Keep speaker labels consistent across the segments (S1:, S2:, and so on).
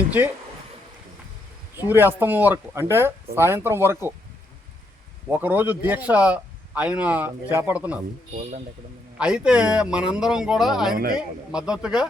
S1: నుంచి సూర్యాస్తమం వరకు అంటే సాయంత్రం వరకు ఒకరోజు దీక్ష ఆయన చేపడుతున్నారు. అయితే మనందరం కూడా ఆయనకి మద్దతుగా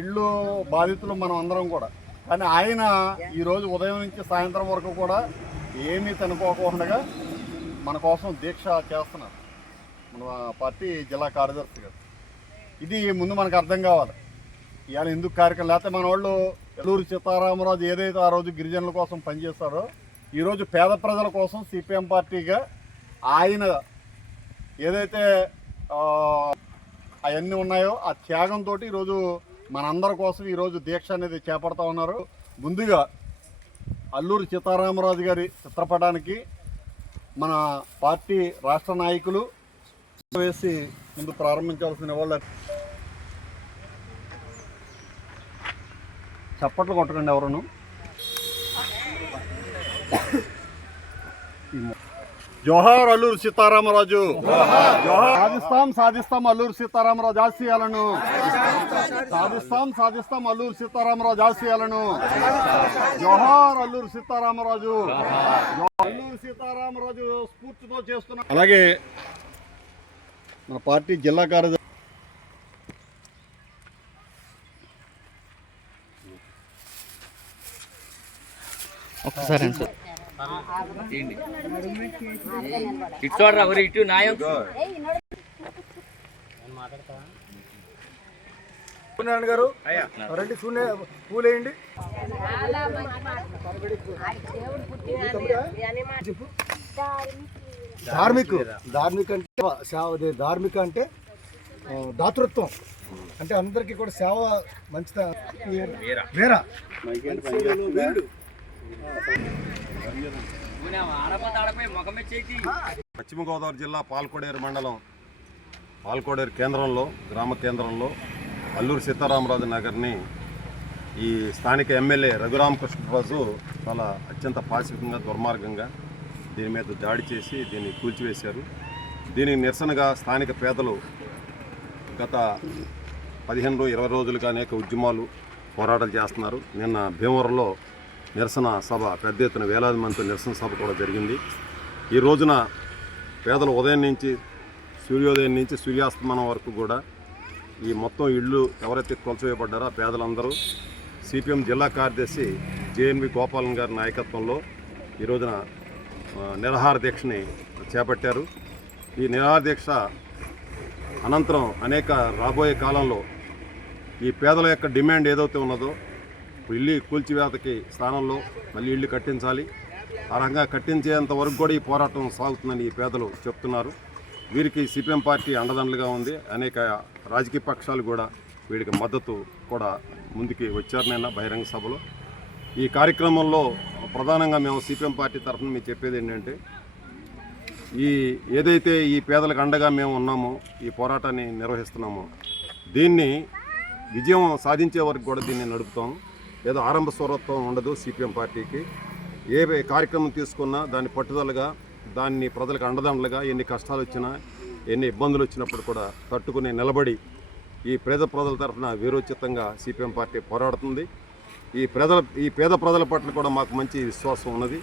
S1: ఇళ్ళు బాధితులు మనం అందరం కూడా. కానీ ఆయన ఈరోజు ఉదయం నుంచి సాయంత్రం వరకు కూడా ఏమీ చనిపోకుండా మన కోసం దీక్ష చేస్తున్నారు. మన పార్టీ జిల్లా కార్యదర్శి గారు. ఇది ముందు మనకు అర్థం కావాలి. ఇవాళ ఎందుకు కార్యక్రమం? లేకపోతే మన వాళ్ళు ఎల్లూరు సీతారామరాజు ఏదైతే ఆ రోజు గిరిజనుల కోసం పనిచేస్తారో ఈరోజు పేద ప్రజల కోసం సిపిఎం పార్టీగా ఆయన ఏదైతే అవన్నీ ఉన్నాయో ఆ త్యాగంతో ఈరోజు మనందరి కోసం ఈరోజు దీక్ష అనేది చేపడతా ఉన్నారు. ముందుగా అల్లూరి సీతారామరాజు గారి చిత్రపటానికి మన పార్టీ రాష్ట్ర నాయకులు వేసి ముందు ప్రారంభించాల్సిన వాళ్ళు చప్పట్లు కొట్టకండి ఎవరును. జోహార్ అల్లూరు సీతారామరాజు. సాధిస్తాం సాధిస్తాం అల్లూరు సీతారామరాజు ఆశయాలను. సాధిస్తాం సాధిస్తాం అల్లూరు సీతారామరాజు ఆశయాలను. జోహార్ అల్లూరు సీతారామరాజు. అల్లూరు సీతారామరాజు స్ఫూర్తితో చేస్తున్న అలాగే మన పార్టీ జిల్లా కార్యదర్శి
S2: ఒక్కసారి ఇటు ఇటు న్యాయం
S3: సూర్యనారాయణ గారు రండి సూర్య పూలేయండి. చెప్పు ధార్మిక ధార్మిక అంటే సేవ ధార్మిక అంటే దాతృత్వం. అంటే అందరికీ కూడా సేవ మంచిదా వేరా.
S1: పశ్చిమ గోదావరి జిల్లా పాల్కోడేరు మండలం పాల్కోడేరు కేంద్రంలో గ్రామ కేంద్రంలో అల్లూరు సీతారామరాజు నగర్ని ఈ స్థానిక ఎమ్మెల్యే రఘురామకృష్ణరాజు చాలా అత్యంత పాశవికంగా దుర్మార్గంగా దీని మీద దాడి చేసి దీన్ని కూల్చివేశారు. దీనికి నిరసనగా స్థానిక పేదలు గత పదిహేను ఇరవై రోజులుగా అనేక ఉద్యమాలు పోరాటాలు చేస్తున్నారు. నిన్న భీమవరంలో నిరసన సభ పెద్ద ఎత్తున వేలాది మందితో నిరసన సభ కూడా జరిగింది. ఈ రోజున పేదలు ఉదయం నుంచి సూర్యోదయం నుంచి సూర్యాస్తమనం వరకు కూడా ఈ మొత్తం ఇళ్ళు ఎవరైతే కొలచవేయబడ్డారో ఆ పేదలందరూ సిపిఎం జిల్లా కార్యదర్శి జేఎన్వి గోపాలన్ గారి నాయకత్వంలో ఈ రోజున నిరాహార దీక్షని చేపట్టారు. ఈ నిరాహార దీక్ష అనంతరం అనేక రాబోయే కాలంలో ఈ పేదల యొక్క డిమాండ్ ఏదైతే ఉన్నదో ఇల్లు కూల్చివేతకి స్థానంలో మళ్ళీ ఇల్లు కట్టించాలి. ఆ రకంగా కట్టించేంత వరకు కూడా ఈ పోరాటం సాగుతుందని ఈ పేదలు చెప్తున్నారు. వీరికి సిపిఎం పార్టీ అండదండలుగా ఉంది. అనేక రాజకీయ పక్షాలు కూడా వీడికి మద్దతు కూడా ముందుకి వచ్చారు నిన్న బహిరంగ సభలో. ఈ కార్యక్రమంలో ప్రధానంగా మేము సిపిఎం పార్టీ తరఫున మేము చెప్పేది ఏంటంటే ఈ ఏదైతే ఈ పేదలకు అండగా మేము ఉన్నామో ఈ పోరాటాన్ని నిర్వహిస్తున్నామో దీన్ని విజయం సాధించే వరకు కూడా దీన్ని నడుపుతాము ఏదో ఆరంభ స్వరత్వం ఉండదు సిపిఎం పార్టీకి. ఏ కార్యక్రమం తీసుకున్నా దాన్ని పట్టుదలగా దాన్ని ప్రజలకు అండదండలుగా ఎన్ని కష్టాలు వచ్చినా ఎన్ని ఇబ్బందులు వచ్చినప్పుడు కూడా తట్టుకుని నిలబడి ఈ పేద ప్రజల తరఫున వీరోచితంగా సిపిఎం పార్టీ పోరాడుతుంది. ఈ ప్రజల ఈ పేద ప్రజల పట్ల కూడా మాకు మంచి విశ్వాసం ఉన్నది.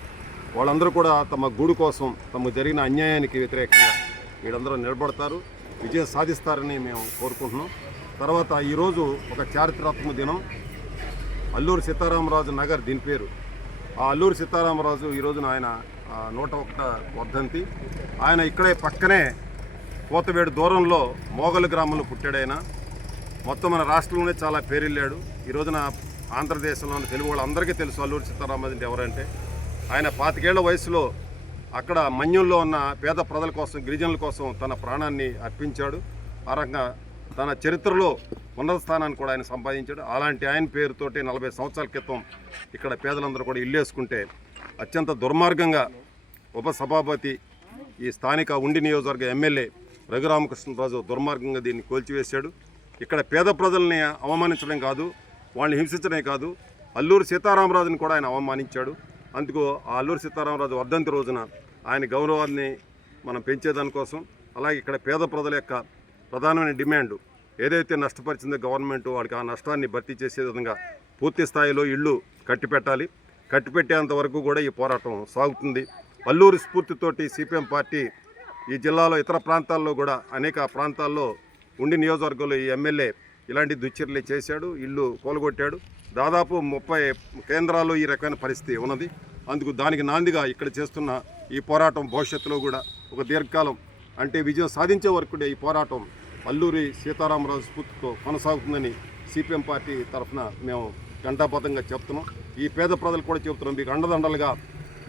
S1: వాళ్ళందరూ కూడా తమ గూడు కోసం తమకు జరిగిన అన్యాయానికి వ్యతిరేకంగా వీళ్ళందరూ నిలబడతారు. విజయం సాధిస్తారని మేము కోరుకుంటున్నాం. తర్వాత ఈరోజు ఒక చారిత్రాత్మక దినం. అల్లూరు సీతారామరాజు నగర్ దీని పేరు. ఆ అల్లూరు సీతారామరాజు ఈ రోజున ఆయన నూట ఒకట వర్ధంతి. ఆయన ఇక్కడే పక్కనే కోతవేడు దూరంలో మోగలు గ్రామంలో పుట్టాడు మొత్తం మన రాష్ట్రంలోనే చాలా పేరెళ్ళాడు ఈ రోజున ఆంధ్రదేశంలోని తెలుగు వాళ్ళందరికీ తెలుసు అల్లూరు సీతారామరాజు అంటే ఎవరంటే. ఆయన పాతికేళ్ళ వయసులో అక్కడ మన్యంలో ఉన్న పేద ప్రజల కోసం గిరిజనుల కోసం తన ప్రాణాన్ని అర్పించాడు. ఆ రకంగా తన చరిత్రలో ఉన్నత స్థానాన్ని కూడా ఆయన సంపాదించాడు. అలాంటి ఆయన పేరుతోటి నలభై సంవత్సరాల క్రితం ఇక్కడ పేదలందరూ కూడా ఇల్లేసుకుంటే అత్యంత దుర్మార్గంగా ఉప సభాపతి ఈ స్థానిక ఉండి నియోజకవర్గ ఎమ్మెల్యే రఘురామకృష్ణరాజు దుర్మార్గంగా దీన్ని కోల్చివేశాడు. ఇక్కడ పేద ప్రజల్ని అవమానించడం కాదు వాళ్ళని హింసించడమే కాదు అల్లూరు సీతారామరాజుని కూడా ఆయన అవమానించాడు. అందుకు ఆ అల్లూరు సీతారామరాజు వర్ధంతి రోజున ఆయన గౌరవాన్ని మనం పెంచేదానికోసం అలాగే ఇక్కడ పేద ప్రజల యొక్క ప్రధానమైన డిమాండ్. ఏదైతే నష్టపరిచిందో గవర్నమెంట్ వాడికి ఆ నష్టాన్ని భర్తీ చేసే విధంగా పూర్తి స్థాయిలో ఇళ్ళు కట్టిపెట్టాలి. కట్టిపెట్టేంత వరకు కూడా ఈ పోరాటం సాగుతుంది. అల్లూరి స్ఫూర్తితోటి సిపిఎం పార్టీ ఈ జిల్లాలో ఇతర ప్రాంతాల్లో కూడా అనేక ప్రాంతాల్లో ఉండి నియోజకవర్గంలో ఈ ఎమ్మెల్యే ఇలాంటి దుశ్చర్యలు చేశాడు ఇల్లు కోలగొట్టాడు. దాదాపు ముప్పై కేంద్రాల్లో ఈ రకమైన పరిస్థితి ఉన్నది. అందుకు దానికి నాందిగా ఇక్కడ చేస్తున్న ఈ పోరాటం భవిష్యత్తులో కూడా ఒక దీర్ఘకాలం అంటే విజయం సాధించే వరకు కూడా ఈ పోరాటం అల్లూరి సీతారామరాజు స్ఫూర్తితో కొనసాగుతుందని సిపిఎం పార్టీ తరఫున మేము గంటాబద్ధంగా చెప్తున్నాం. ఈ పేద ప్రజలు కూడా చెప్తున్నాం మీకు అండదండలుగా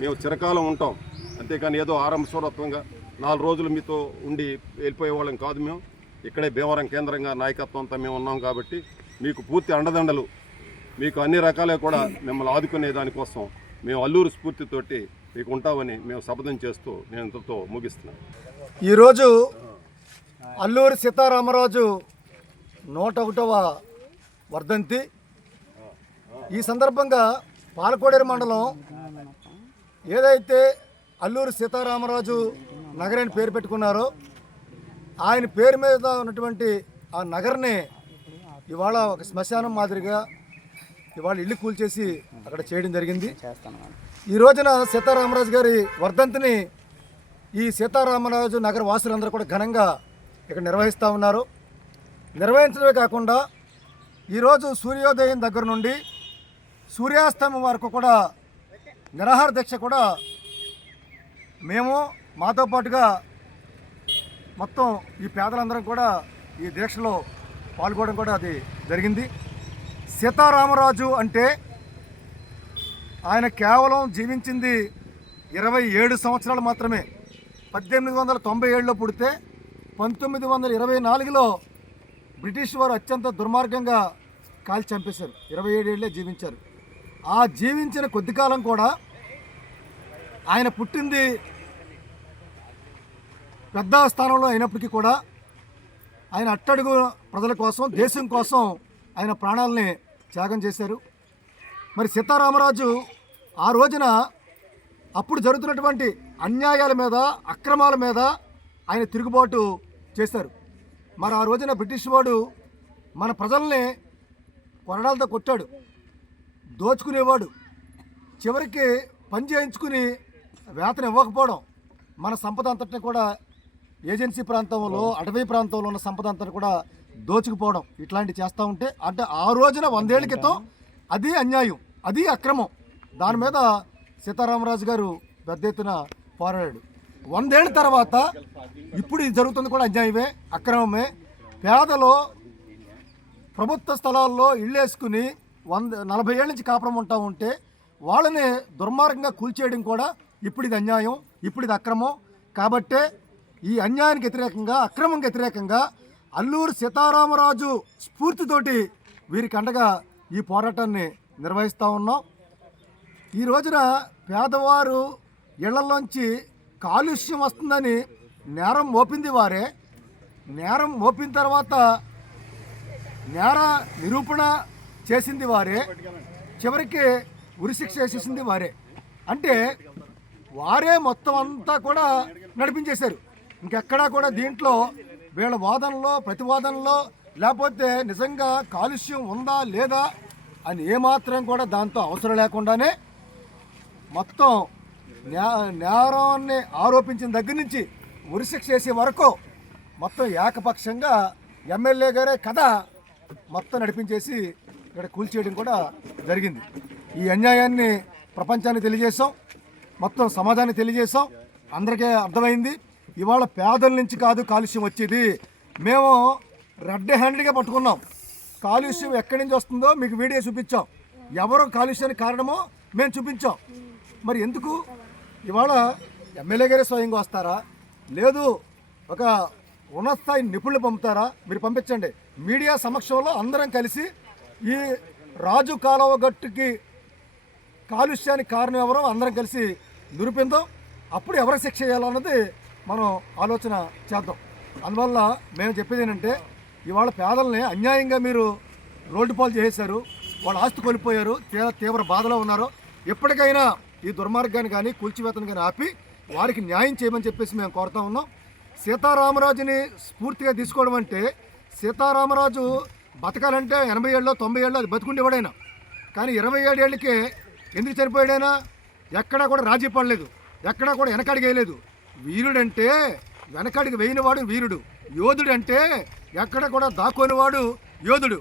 S1: మేము చిరకాలం ఉంటాం. అంతేకాని ఏదో ఆరంభస్వరత్వంగా నాలుగు రోజులు మీతో ఉండి వెళ్ళిపోయే వాళ్ళం కాదు మేము. ఇక్కడే భీమవరం కేంద్రంగా నాయకత్వం అంతా మేము ఉన్నాం కాబట్టి మీకు పూర్తి అండదండలు. మీకు అన్ని రకాలే కూడా మిమ్మల్ని ఆదుకునే దానికోసం మేము అల్లూరు స్ఫూర్తితోటి మీకు ఉంటామని మేము శపథం చేస్తూ నేను ఇంతతో ముగిస్తున్నాను.
S3: ఈరోజు అల్లూరి సీతారామరాజు నూట ఒకటవ వర్ధంతి. ఈ సందర్భంగా పాలకోడేరు మండలం ఏదైతే అల్లూరి సీతారామరాజు నగరాన్ని పేరు పెట్టుకున్నారో ఆయన పేరు మీద ఉన్నటువంటి ఆ నగర్ని ఇవాళ ఒక శ్మశానం మాదిరిగా ఇవాళ ఇల్లు కూల్చేసి అక్కడ చేయడం జరిగింది. ఈ రోజున సీతారామరాజు గారి వర్ధంతిని ఈ సీతారామరాజు నగర వాసులందరూ కూడా ఘనంగా ఇక్కడ నిర్వహిస్తూ ఉన్నారు. నిర్వహించడమే కాకుండా ఈరోజు సూర్యోదయం దగ్గర నుండి సూర్యాస్తమయం వరకు కూడా నిరాహార దీక్ష కూడా మేము మాతో పాటుగా మొత్తం ఈ పేదలందరం కూడా ఈ దీక్షలో పాల్గొనడం కూడా అది జరిగింది. సీతారామరాజు అంటే ఆయన కేవలం జీవించింది ఇరవై ఏడు సంవత్సరాలు మాత్రమే. పద్దెనిమిది వందల తొంభై ఏడులో పుడితే పంతొమ్మిది వందల ఇరవై నాలుగులో బ్రిటిష్ వారు అత్యంత దుర్మార్గంగా కాల్చి చంపేశారు. ఇరవై ఏడేళ్ళే జీవించారు. ఆ జీవించిన కొద్ది కాలం కూడా ఆయన పుట్టింది పెద్ద స్థానంలో అయినప్పటికీ కూడా ఆయన అట్టడుగు ప్రజల కోసం దేశం కోసం ఆయన ప్రాణాలని త్యాగం చేశారు. మరి సీతారామరాజు ఆ రోజున అప్పుడు జరుగుతున్నటువంటి అన్యాయాల మీద అక్రమాల మీద ఆయన తిరుగుబాటు చేశారు. మరి ఆ రోజున బ్రిటిష్ వాడు మన ప్రజల్ని కొరడాలతో కొట్టాడు. దోచుకునేవాడు. చివరికి పని చేయించుకుని వేతన ఇవ్వకపోవడం మన సంపద అంతటిని కూడా ఏజెన్సీ ప్రాంతంలో అటవీ ప్రాంతంలో ఉన్న సంపద అంతటి కూడా దోచుకుపోవడం ఇట్లాంటివి చేస్తూ ఉంటే అంటే ఆ రోజున వందేళ్ళ క్రితం అది అన్యాయం అది అక్రమం. దాని మీద సీతారామరాజు గారు పెద్ద ఎత్తున పోరాడాడు. వందేళ్ళ తర్వాత ఇప్పుడు ఇది జరుగుతుంది కూడా అన్యాయమే అక్రమమే. పేదలు ప్రభుత్వ స్థలాల్లో ఇళ్ళు వేసుకుని వంద నలభై ఏళ్ళ నుంచి కాపురం ఉంటా ఉంటే వాళ్ళని దుర్మార్గంగా కూల్చేయడం కూడా ఇప్పుడు ఇది అన్యాయం ఇప్పుడు ఇది అక్రమం. కాబట్టే ఈ అన్యాయానికి వ్యతిరేకంగా అక్రమంకి వ్యతిరేకంగా అల్లూరు సీతారామరాజు స్ఫూర్తితోటి వీరికి అండగా ఈ పోరాటాన్ని నిర్వహిస్తూ ఉన్నాం. ఈ రోజున పేదవారు ఇళ్ళలోంచి కాలుష్యం వస్తుందని నేరం మోపింది వారే. నేరం మోపిన తర్వాత నేర నిరూపణ చేసింది వారే. చివరికి ఉరిశిక్ష చేసేసింది వారే. అంటే వారే మొత్తం అంతా కూడా నడిపించేశారు. ఇంకెక్కడా కూడా దీంట్లో వీళ్ళ వాదనలో ప్రతివాదనలో లేకపోతే నిజంగా కాలుష్యం ఉందా లేదా అని ఏమాత్రం కూడా దాంతో అవసరం లేకుండానే మొత్తం నేరాన్ని ఆరోపించిన దగ్గర నుంచి ఉరిశిక్ష చేసే వరకు మొత్తం ఏకపక్షంగా ఎమ్మెల్యే గారే కథ మొత్తం నడిపించేసి ఇక్కడ కూల్చేయడం కూడా జరిగింది. ఈ అన్యాయాన్ని ప్రపంచానికి తెలియజేశాం మొత్తం సమాజానికి తెలియజేశాం అందరికీ అర్థమైంది. ఇవాళ పేదల నుంచి కాదు కాలుష్యం వచ్చేది. మేము రెడ్ హ్యాండ్గా పట్టుకున్నాం. కాలుష్యం ఎక్కడి నుంచి వస్తుందో మీకు వీడియో చూపించాం. ఎవరు కాలుష్యానికి కారణమో మేము చూపించాం. మరి ఎందుకు? ఇవాళ ఎమ్మెల్యే గారే స్వయంగా వస్తారా? లేదు ఒక ఉన్నతస్థాయి నిపుణులు పంపుతారా? మీరు పంపించండి. మీడియా సమక్షంలో అందరం కలిసి ఈ రాజు కాలువ గట్టుకి కాలుష్యానికి కారణం ఎవరో అందరం కలిసి నిరూపిద్దాం. అప్పుడు ఎవరు శిక్ష చేయాలన్నది మనం ఆలోచన చేద్దాం. అందువల్ల మేము చెప్పేది ఏంటంటే ఇవాళ పేదల్ని అన్యాయంగా మీరు రోడ్డు పాలు చేసేశారు వాళ్ళ ఆస్తి కోల్పోయారు తీవ్ర తీవ్ర బాధలో ఉన్నారు. ఎప్పటికైనా ఈ దుర్మార్గాన్ని కానీ కూల్చివేతను కానీ ఆపి వారికి న్యాయం చేయమని చెప్పేసి మేము కోరుతా ఉన్నాం. సీతారామరాజుని స్ఫూర్తిగా తీసుకోవడం అంటే సీతారామరాజు బతకాలంటే ఎనభై ఏళ్ళలో తొంభై ఏళ్ళలో అది బతుకుండేవాడైనా. కానీ ఇరవై ఏడేళ్ళకే ఎందుకు చనిపోయాడైనా? ఎక్కడా కూడా రాజీ పడలేదు. ఎక్కడా కూడా వెనకడికి వేయలేదు. వీరుడంటే వెనకడికి వేయినవాడు వీరుడు. యోధుడు అంటే ఎక్కడ కూడా దాక్కోనివాడు యోధుడు.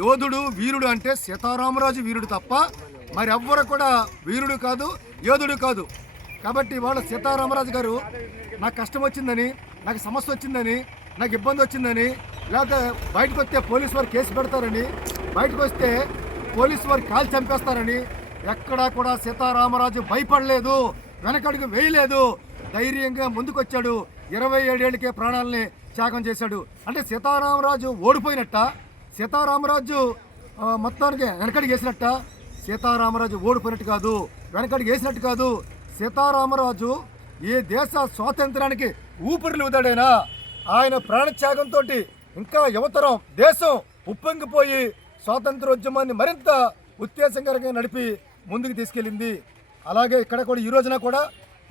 S3: యోధుడు వీరుడు అంటే సీతారామరాజు వీరుడు తప్ప మరి ఎవ్వరు కూడా వీరుడు కాదు యోధుడు కాదు. కాబట్టి వాళ్ళ సీతారామరాజు గారు నాకు కష్టం వచ్చిందని నాకు సమస్య వచ్చిందని నాకు ఇబ్బంది వచ్చిందని లేకపోతే బయటకు వస్తే పోలీసు వారు కేసు పెడతారని బయటకు వస్తే పోలీసు వారు కాల్ చంపేస్తారని ఎక్కడా కూడా సీతారామరాజు భయపడలేదు వెనకడుగు వేయలేదు. ధైర్యంగా ముందుకొచ్చాడు. ఇరవై ఏడేళ్ళకే ప్రాణాలని త్యాగం చేశాడు. అంటే సీతారామరాజు ఓడిపోయినట్ట సీతారామరాజు మొత్తానికి వెనకడికి వేసినట్ట సీతారామరాజు ఓడిపోయినట్టు కాదు వెనకడికి వేసినట్టు కాదు. సీతారామరాజు ఈ దేశ స్వాతంత్రానికి ఊపిరిలు ఉదాడైనా ఆయన ప్రాణత్యాగంతో ఇంకా యువతరం దేశం ఉప్పొంగిపోయి స్వాతంత్రోద్యమాన్ని మరింత ఉత్తేజకరంగా నడిపి ముందుకు తీసుకెళ్ళింది. అలాగే ఇక్కడ కూడా ఈ రోజున కూడా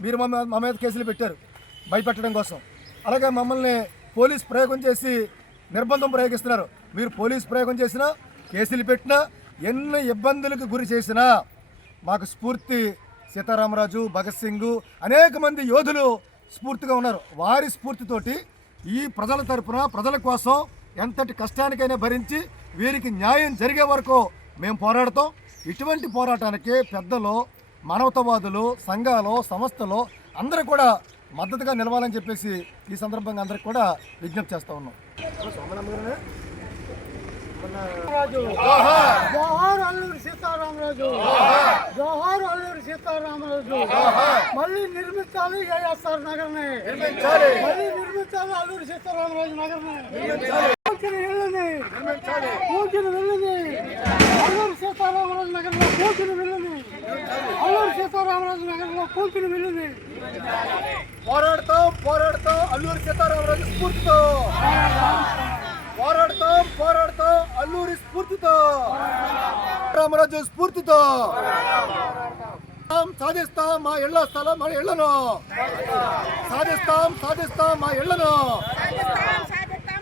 S3: మీరు మా మా మీద కేసులు పెట్టారు భయపెట్టడం కోసం. అలాగే మమ్మల్ని పోలీస్ ప్రయోగం చేసి నిర్బంధం ప్రయోగిస్తున్నారు. మీరు పోలీస్ ప్రయోగం చేసినా కేసులు పెట్టినా ఎన్ని ఇబ్బందులకు గురి చేసినా మాకు స్ఫూర్తి సీతారామరాజు భగత్ సింగ్ అనేక మంది యోధులు స్ఫూర్తిగా ఉన్నారు. వారి స్ఫూర్తితోటి ఈ ప్రజల తరపున ప్రజల కోసం ఎంతటి కష్టానికైనా భరించి వీరికి న్యాయం జరిగే వరకు మేము పోరాడతాం. ఇటువంటి పోరాటానికి పెద్దలు మానవతావాదులు సంఘాలు సంస్థలు అందరూ కూడా మద్దతుగా నిలవాలని చెప్పేసి ఈ సందర్భంగా అందరికి కూడా విజ్ఞప్తి చేస్తూ ఉన్నాం.
S4: జోహార్ అల్లూరి సీతారామరాజు జోహార్ అల్లూరి సీతారామరాజు మళ్ళీ నిర్మించాలి ఏఎస్ఆర్ నగర్ మళ్ళీ నిర్మించాలి అల్లూరి సీతారామరాజు నగర్ వెళ్ళని. కూర్చుని వెళ్ళని. అల్లూరి సీతారామరాజు నగర్లో కూర్చుని వెళ్ళని. అల్లూరి సీతారామరాజు నగర్లో కూర్చుని వెళ్ళని.
S3: పోరాడతాం పోరాడతాం. అల్లూరి సీతారామరాజు స్ఫూర్తితో. పోరాడతాం పోరాడతాం. అల్లూరి స్ఫూర్తితో. రామరాజు స్ఫూర్తితో. సాధిస్తాం మా ఇళ్ళ స్థలం మా ఇళ్ళను. సాధిస్తాం సాధిస్తాం మా ఇళ్ళను.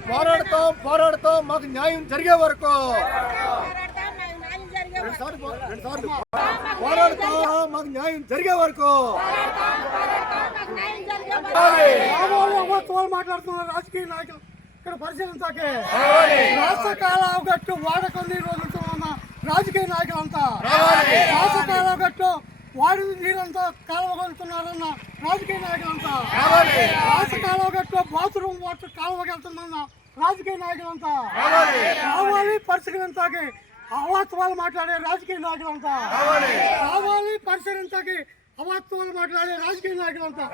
S3: పోరాడతాం పోరాడతాం. మాకు న్యాయం జరిగే వరకు. పోరాడతాం మాకు న్యాయం జరిగే వరకు.
S4: మాట్లాడుతున్నారు రాజకీయ నాయకులు. ఇక్కడ పరిశీలించాకే. రాష్ట్ర కాల అవగట్టు వాడకొని రోజులతో ఉన్న రాజకీయ నాయకులంతా. రాష్ట్ర కాల అవగట్టు వాడిన నీరంతా కాలువగలుగుతున్నారన్న రాజకీయ నాయకులంతా. రాష్ట్ర అవగట్టు బాత్రూమ్ వాటర్ కాలువగలుగుతుందన్న రాజకీయ నాయకులంతా. రావాలి. పరిశీలించాకే అవాస్తవాలు మాట్లాడే రాజకీయ నాయకులంతా. రావాలి పరిశీలించాకి అవాస్తవాలు మాట్లాడే రాజకీయ నాయకులంతా.